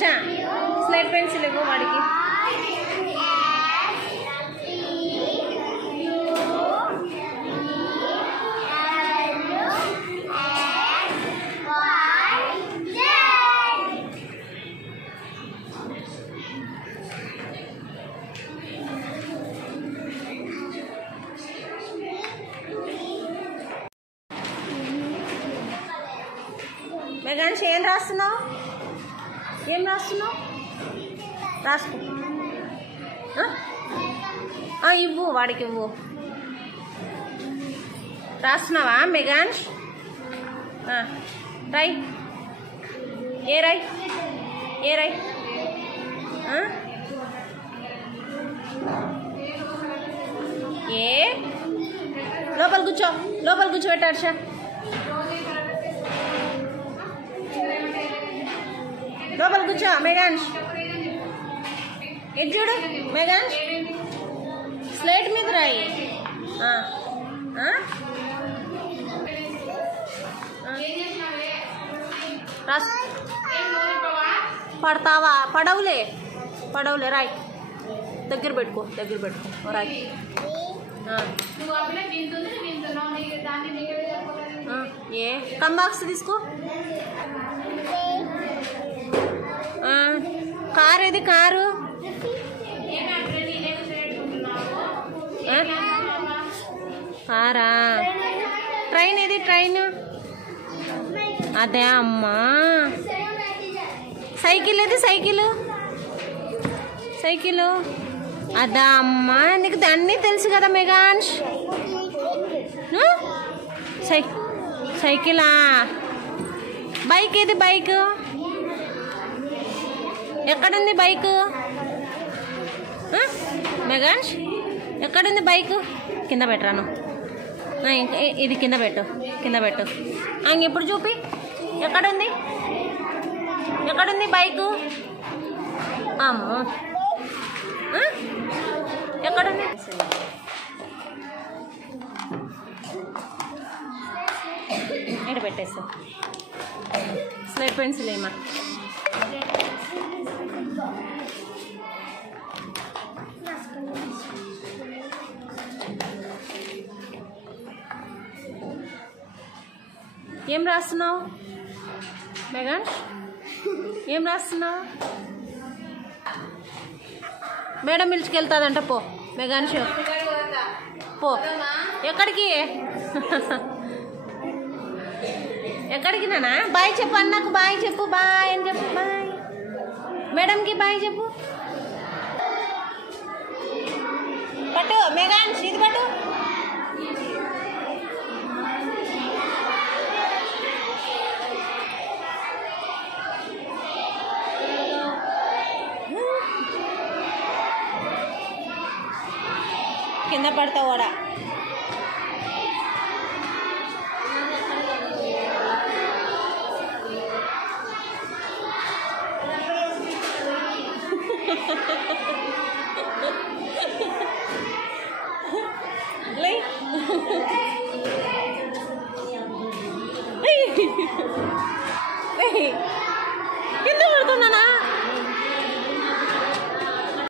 Harsha slate pencil ఇవ్వు వాడికి. మెగాన్ష్ ఏం రాస్తున్నావు? ఏం రాస్తున్నావు? రాసుకో. ఇవ్వు వాడికి ఇవ్వు. రాస్తున్నావా మెగాన్ష్? రై ఏ రై ఏ రై ఏ లోపల కూర్చో, లోపల కూర్చోబెట్టు హర్ష. లోపల కూర్చో మెగాన్ష్. ఇటు చూడు మెగాన్ష్, స్లేట్ మీద రాయి. పడతావా? పడవులే పడవులే రాయి. దగ్గర పెట్టుకో, దగ్గర పెట్టుకో రాయి. ఏ కంబాక్స్ తీసుకో. కారు ఏది? కారు కారా? ట్రైన్ ఏది? ట్రైన్ అదే అమ్మా. సైకిల్ ఏది? సైకిల్ సైకిల్ అదా అమ్మా. నీకు అన్నీ తెలుసు కదా మెగాన్ష్. సైకిలా? బైక్ ఏది? బైక్ ఎక్కడుంది? బైక్ మెగాన్ష్ ఎక్కడుంది? బైక్ కింద పెట్టరాను. ఇది కింద పెట్టు, కింద పెట్టు. ఎప్పుడు చూపి. ఎక్కడుంది? ఎక్కడుంది బైకు? అమ్మో ఎక్కడుంది? ఎక్కడ పెట్టేస్తా? స్లేట్ పెన్సిల్ ఏమా? ఏం రాస్తున్నావు మెగాన్ష్? ఏం రాస్తున్నావు? మేడం పిలుచుకెళ్తాదంట. పో మెగాన్ష్ పో. ఎక్కడికి? ఎక్కడికి నానా? బాయ్ చెప్పు అన్నకు. బాయ్ చెప్పు. బాయ్ అని చెప్పు. బాయ్ మేడంకి బాయ్ చెప్పు. పట్టు మెగాన్ష్, ఇది పట్టు. కింద పడతావు కూడా.